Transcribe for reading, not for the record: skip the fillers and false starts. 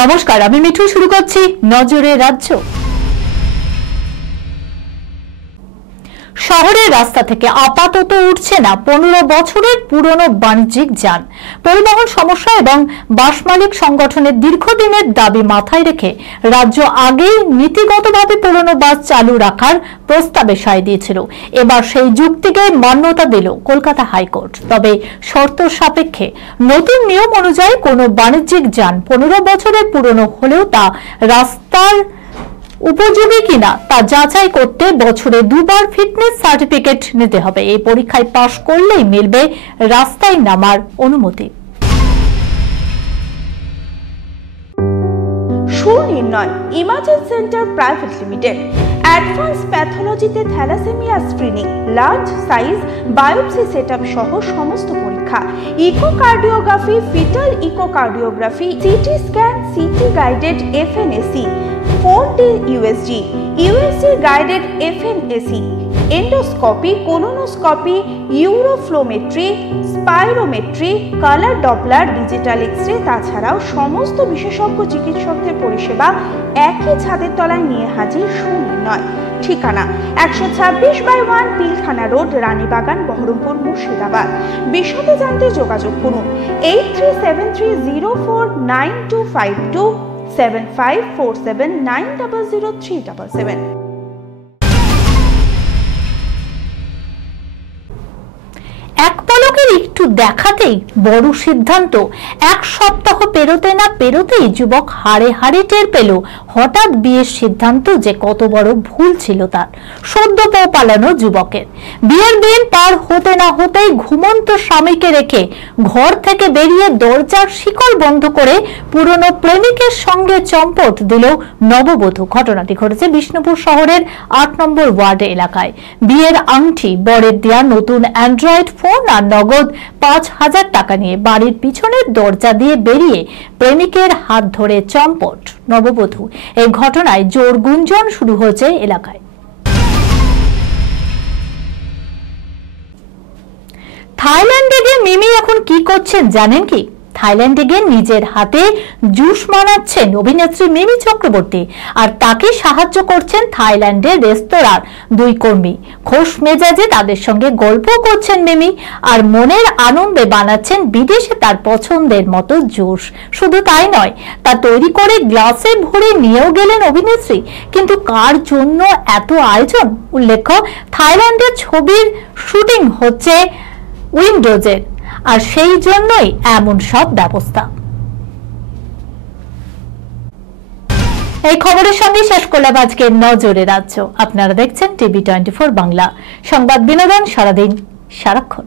নমস্কার, আমি মিঠু। শুরু করছি নজরে রাজ্য। শহরের রাস্তা থেকে আপাতত উঠছে না 15 বছরের পুরনো বাণিজ্যিক যান। পরিবহন সমস্যা এবং বাস মালিক সংগঠনের দীর্ঘদিনের দাবি মাথায় রেখে রাজ্য আগেই নীতিগতভাবে পুরনো বাস চালু রাখার প্রস্তাবে সায় দিয়েছিল। এবার সেই যুক্তিকে মান্যতা দিল কলকাতা হাইকোর্ট। তবে শর্ত সাপেক্ষে নতুন নিয়ম অনুযায়ী কোনো বাণিজ্যিক যান 15 বছরের পুরনো হলেও তা রাস্তার উপযোগী কিনা তা যাচাই করতে বছরে দুবার ফিটনেস সার্টিফিকেট নিতে হবে। এই পরীক্ষায় পাশ করলেই মিলবে রাস্তায় নামার অনুমতি। Sunirnoy Imagen centre private limited advance প্যাথোলজিতে thalassaemia screening, large size biopsy setup সহ সমস্ত পরীক্ষা, echocardiography, foetal echocardiography, CT scan, CT guided FNAC, 4D USG, USG guided FNAC, endoscopy, colonoscopy, uroflowmetry, spirometry, colour Doppler, digital x-ray, তাছাড়াও সমস্ত বিশেষজ্ঞ চিকিৎসকদের পরিষেবা একই ছাদের তলায় নিয়ে হাজির সুনির্ণয়। ঠিকানা 126/1 পিলখানা রোড, রানীবাগান, বহরমপুর, মুর্শিদাবাদ। বিশদে জানতে যোগাযোগ করুন 8373049252 7547900377। এক পলকের একটু দেখাতেই বড় সিদ্ধান্ত। এক সপ্তাহ পেরোতে না পেরোতেই যুবক হাড়ে হাড়ে টের পেল হঠাৎ বিয়ের সিদ্ধান্ত যে কত বড় ভুল ছিল তার। সদ্য পৌ পালানো যুবকের বিয়ের দিন পার হতে না হতেই ঘুমন্ত স্বামীকে রেখে ঘর থেকে বেরিয়ে দরজার শিকল বন্ধ করে পুরনো প্রেমিকের সঙ্গে চম্পট দিল নববধূ। ঘটনাটি ঘটেছে বিষ্ণুপুর শহরের 8 নম্বর ওয়ার্ড এলাকায়। বিয়ের আংটি, বরের দেয়া নতুন অ্যান্ড্রয়েড ফোন আর নগদ 5000 টাকা নিয়ে বাড়ির পিছনের দরজা দিয়ে বেরিয়ে প্রেমিকের হাত ধরে চম্পট নববধূ। এই ঘটনায় জোর গুঞ্জন শুরু হয়েছে এলাকায়। থাইল্যান্ডে গিয়ে মিমি এখন কি করছেন জানেন কি? থাইল্যান্ডে গিয়ে নিজের হাতে জুস বানাচ্ছেন অভিনেত্রী মিমি চক্রবর্তী, আর তাকে সাহায্য করছেন থাইল্যান্ডের রেস্তোরাঁর 2 কর্মী। খোশ মেজাজে তাদের সঙ্গে গল্প করছেন মিমি, আর মনের আনন্দে বানাচ্ছেন বিদেশে তার পছন্দের মতো জুস। শুধু তাই নয়, তা তৈরি করে গ্লাসে ভরে নিয়েও গেলেন অভিনেত্রী। কিন্তু কার জন্য এত আয়োজন? উল্লেখ্য, থাইল্যান্ডের ছবির শুটিং হচ্ছে উইন্ডোজের, আর সেই জন্যই এমন সব ব্যবস্থা। এই খবরের সঙ্গে শেষ করলাম আজকে নজরে রাজ্য। আপনারা দেখছেন টিভি 24 বাংলা, সংবাদ বিনোদন সারাদিন সারাক্ষণ।